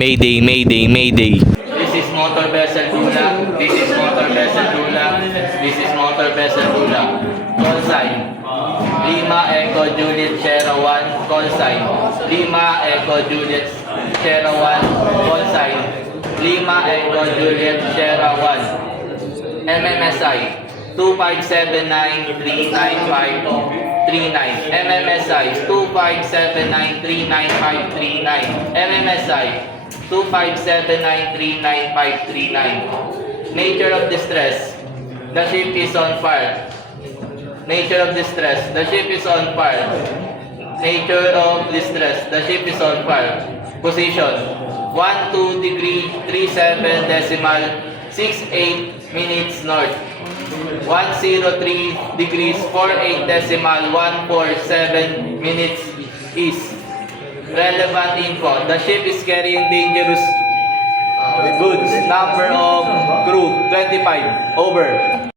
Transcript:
Mayday, mayday, mayday. This is motor vessel Dula. This is motor vessel Dula. This is motor vessel Dula. Call sign. Lima Echo Juliet Sierra 1. Call sign. Lima Echo Juliet Sierra 1. Call sign. Lima Echo Juliet Sierra 1. MMSI 2579395339. MMSI 2579395339. MMSI 2579395339. Nature of distress. The ship is on fire. Nature of distress. The ship is on fire. Nature of distress. The ship is on fire. Position 12 degree 37 decimal 68 minutes north. 103 degrees 48 decimal 147 minutes east. Relevant info. The ship is carrying dangerous goods. Number of crew 25. Over.